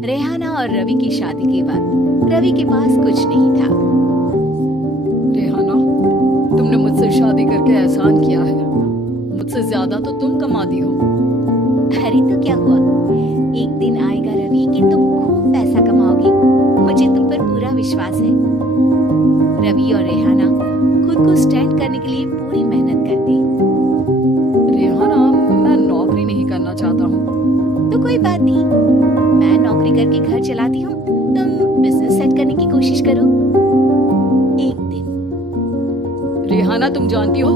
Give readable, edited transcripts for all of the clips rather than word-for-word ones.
रेहाना और रवि की शादी के वक्त रवि के पास कुछ नहीं था। रेहाना, तुमने मुझसे शादी करके एहसान किया है। मुझसे ज्यादा तो तुम कमाती हो। अरे तो क्या हुआ, एक दिन आएगा रवि कि तुम खूब पैसा कमाओगी। मुझे तुम पर पूरा विश्वास है। रवि और रेहाना खुद को स्टैंड करने के लिए पूरी मेहनत करते। रेहाना, मैं नौकरी नहीं करना चाहता हूँ। तो कोई बात नहीं, मैं नौकरी करके घर चलाती हूँ, तुम बिजनेस सेट करने की कोशिश करो। एक दिन रेहाना, तुम जानती हो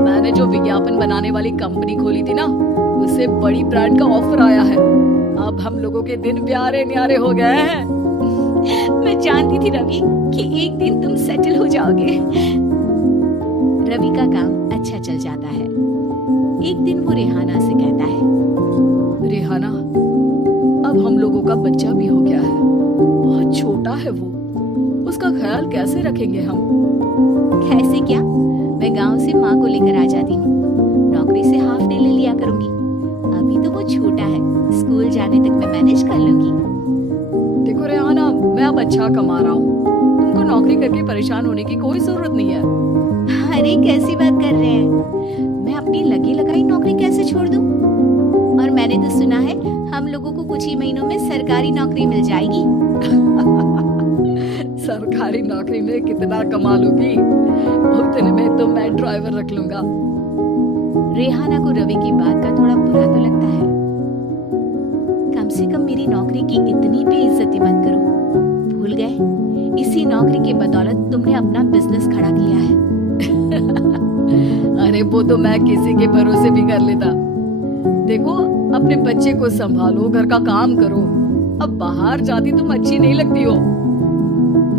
मैंने जो विज्ञापन बनाने वाली कंपनी खोली थी ना, उसे बड़ी ब्रांड का ऑफर आया है। अब हम लोगों के दिन प्यारे न्यारे हो गए हैं। मैं जानती थी रवि कि एक दिन तुम सेटल हो जाओगे। रवि का काम अच्छा चल जाता है। एक दिन वो रेहाना से कहता है, रेहाना, अब हम लोगों का बच्चा भी हो गया है। बहुत छोटा है वो, उसका ख्याल कैसे रखेंगे हम? कैसे क्या, मैं गांव से माँ को लेकर आ जाती हूँ। नौकरी से हाफ डे ले लिया करूंगी। अभी तो वो छोटा है, स्कूल जाने तक मैं मैनेज कर लूंगी। देखो रेहाना, मैं अब अच्छा कमा रहा हूँ। तुमको नौकरी करके परेशान होने की कोई जरूरत नहीं है। अरे कैसी बात कर रहे हैं, मैं अपनी लगी लगाई नौकरी कैसे छोड़ दूं? और मैंने तो सुना है हम लोगों को कुछ ही महीनों में सरकारी नौकरी मिल जाएगी। सरकारी नौकरी में कितना कमा लोगी? उतने में तो मैं ड्राइवर रख लूंगा। रेहाना को रवि की बात का थोड़ा बुरा तो लगता है। कम से कम मेरी नौकरी की इतनी बेइज्जती मत करो। भूल गए, इसी नौकरी के बदौलत तुमने अपना बिजनेस खड़ा किया है। अरे वो तो मैं किसी के भरोसे भी कर लेता। देखो, अपने बच्चे को संभालो, घर का काम करो। अब बाहर जाती तुम अच्छी नहीं लगती हो।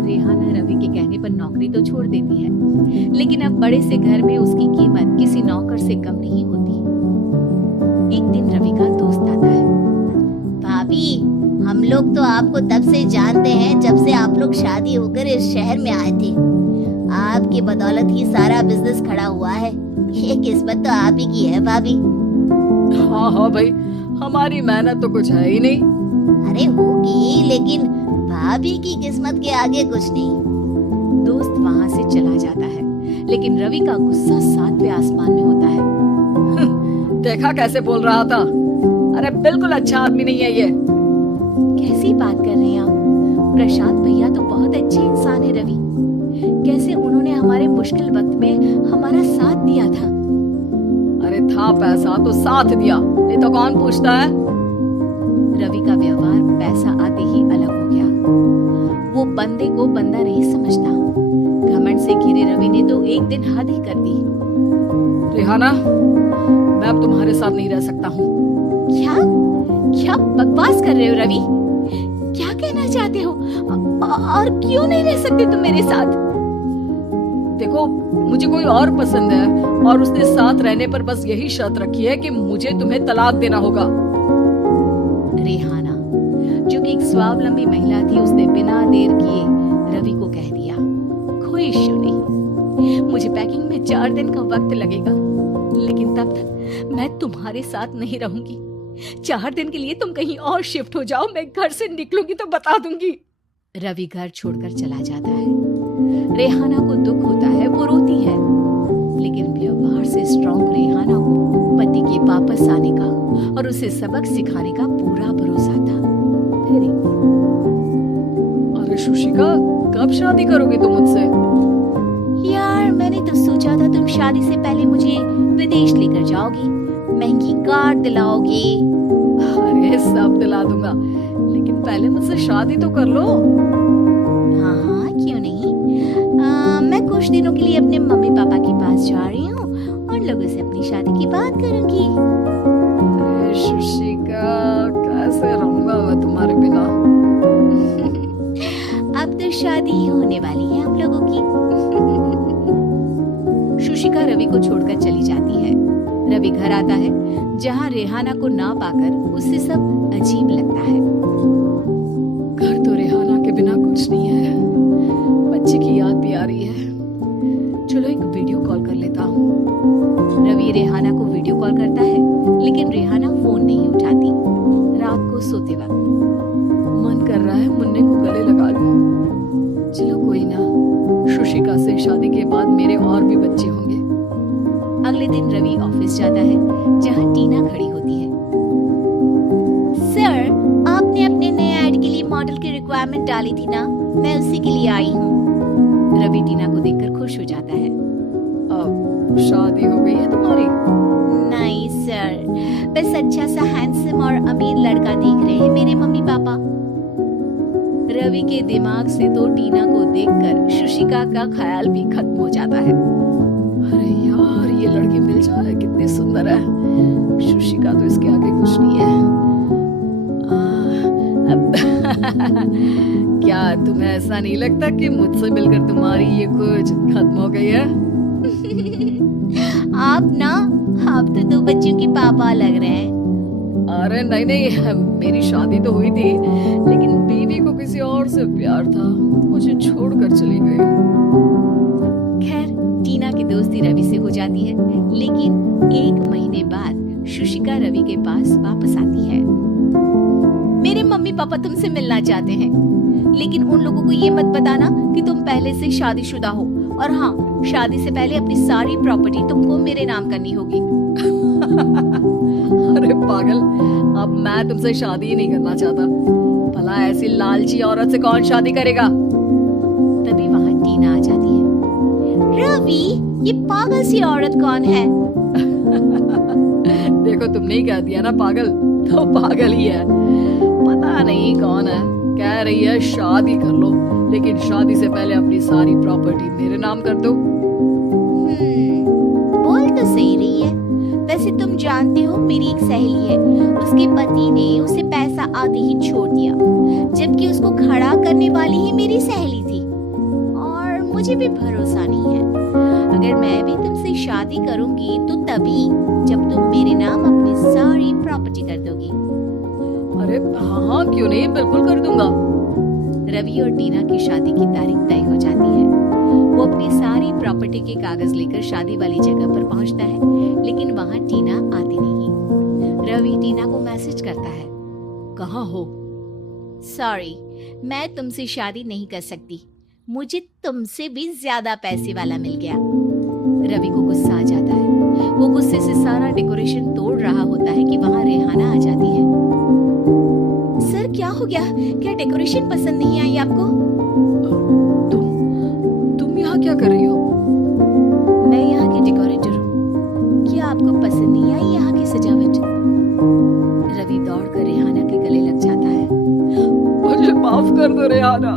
रेहाना रवि के कहने पर नौकरी तो छोड़ देती है, लेकिन अब बड़े से घर में उसकी कीमत किसी नौकर से कम नहीं होती। एक दिन रवि का दोस्त आता है। भाभी, हम लोग तो आपको तब से जानते हैं जब से आप लोग शादी होकर इस शहर में आए थे। आपकी बदौलत ही सारा बिजनेस खड़ा हुआ है। ये किस्मत तो आप ही की है भाभी। हाँ हाँ भाई, हमारी मेहनत तो कुछ है ही नहीं। अरे होगी, लेकिन भाभी की किस्मत के आगे कुछ नहीं। दोस्त वहाँ से चला जाता है, लेकिन रवि का गुस्सा 7वें आसमान में होता है। देखा कैसे बोल रहा था? अरे बिल्कुल अच्छा आदमी नहीं है ये। कैसी बात कर रहे हैं आप? प्रशांत भैया तो बहुत अच्छे इंसान है रवि। कैसे उन्होंने हमारे मुश्किल वक्त में हमारा साथ दिया था। अरे था पैसा तो साथ दिया, नहीं तो कौन पूछता है? रवि का व्यवहार पैसा आते ही अलग हो गया। वो बंदे को बंदा नहीं समझता। घमंड से घिरे रवि ने तो एक दिन हद ही कर दी। रेहाना, मैं अब तुम्हारे साथ नहीं रह सकता हूँ। क्या क्या बकवास कर रहे हो रवि? क्या कहना चाहते हो? और क्यों नहीं रह सकते तुम मेरे साथ? देखो, मुझे कोई और पसंद है और उसने साथ रहने पर बस यही शर्त रखी है कि मुझे तुम्हें तलाक देना होगा। रेहाना, जो कि एक स्वावलंबी महिला थी, उसने बिना देर किए रवि को कह दिया, कोई इश्यू नहीं, मुझे पैकिंग में 4 दिन का वक्त लगेगा, लेकिन तब तक मैं तुम्हारे साथ नहीं रहूंगी। 4 दिन के लिए तुम कहीं और शिफ्ट हो जाओ, मैं घर से निकलूंगी तो बता दूंगी। रवि घर छोड़कर चला जाता है। रेहाना को दुख होता है, वो रोती है, लेकिन व्यवहार से स्ट्रॉन्ग रेहाना को पति के वापस आने का और उसे सबक सिखाने का पूरा भरोसा था। फिर एक दिन, अरे शुशिका, कब शादी करोगे तुम मुझसे? यार मैंने तो सोचा था तुम शादी से पहले मुझे विदेश लेकर जाओगी, महंगी कार दिलाओगी। अरे सब दिला दूंगा, लेकिन पहले मुझसे शादी तो कर लो। हाँ हाँ, क्यों नहीं। मैं कुछ दिनों के लिए अपने मम्मी पापा के पास जा रही हूँ और लोगों से अपनी शादी की बात करूंगी। अरे शुशिका, कैसे रहूंगा मैं तुम्हारे बिना? अब तो शादी होने वाली है हम लोगों की। शुशिका रवि को छोड़कर चली जाती है। रवि घर आता है, जहाँ रेहाना को ना पाकर उसे सब अजीब लगता है। घर तो रेहाना के बिना कुछ नहीं है, बच्चे की याद भी आ रही है। चलो एक वीडियो कॉल कर लेता हूँ। रवि रेहाना को वीडियो कॉल करता है, लेकिन रेहाना फोन नहीं उठाती। रात को सोते वक्त एडवर्टाइजमेंट डाली थी ना, मैं उसी के लिए आई हूँ। रवि टीना को देखकर खुश हो जाता है। अब शादी हो गई है तुम्हारी? नहीं सर, बस अच्छा सा हैंडसम और अमीर लड़का देख रहे हैं मेरे मम्मी पापा। रवि के दिमाग से तो टीना को देखकर शुशिका का ख्याल भी खत्म हो जाता है। अरे यार, ये लड़की मिल जाए, कितनी सुंदर है। शुशिका तो इसके आगे कुछ नहीं है। क्या तुम्हें ऐसा नहीं लगता कि मुझसे मिलकर तुम्हारी ये कुछ खत्म हो गई है? आप तो 2 बच्चों के पापा लग रहे हैं। अरे नहीं नहीं, मेरी शादी तो हुई थी, लेकिन बीवी को किसी और से प्यार था, मुझे छोड़कर चली गई। खैर, टीना की दोस्ती रवि से हो जाती है, लेकिन 1 महीने बाद शुशिका रवि के पास वापस आती है। मेरे मम्मी पापा तुमसे मिलना चाहते हैं, लेकिन उन लोगों को ये मत बताना कि तुम पहले से शादीशुदा हो, और हाँ, शादी से पहले अपनी सारी प्रॉपर्टी तुमको मेरे नाम करनी होगी। अरे पागल, अब मैं तुमसे शादी ही नहीं करना चाहता। भला ऐसी लालची औरत से कौन शादी करेगा? तभी वहाँ टीना आ जाती है। रवि, ये पागल सी औरत कौन है? देखो, तुमने ही कह दिया ना पागल, तो पागल ही है। पता नहीं कौन है, कह रही है शादी कर लो, लेकिन शादी से पहले अपनी सारी प्रॉपर्टी मेरे नाम कर दो। बोल तो सही रही है। वैसे तुम जानते हो, मेरी एक सहेली है, उसके पति ने उसे पैसा आते ही छोड़ दिया, जबकि उसको खड़ा करने वाली ही मेरी सहेली थी। और मुझे भी भरोसा नहीं है। अगर मैं भी तुमसे शादी करूंगी तो तभी जब तुम मेरे नाम अपनी सारी प्रॉपर्टी कर दोगी। अरे हाँ, क्यों नहीं, बिल्कुल कर दूंगा। रवि और टीना की शादी की तारीख तय हो जाती है। वो अपनी सारी प्रॉपर्टी के कागज लेकर शादी वाली जगह पर पहुंचता है, लेकिन वहां टीना आती नहीं। रवि टीना को मैसेज करता है, कहाँ हो? सॉरी, मैं तुमसे शादी नहीं कर सकती, मुझे तुमसे भी ज्यादा पैसे वाला मिल गया। रवि को गुस्सा आ जाता है। वो गुस्से से सारा डेकोरेशन तोड़ रहा होता है कि वहां रेहाना आ जाती है। सर, क्या हो गया? क्या डेकोरेशन पसंद नहीं आई आपको? तुम यहाँ क्या कर रही हो? मैं यहाँ की डेकोरेटर हूँ। क्या आपको पसंद नहीं आई यहाँ की सजावट? रवि दौड़कर रेहाना के गले लग जाता है। मुझे माफ कर दो रेहाना,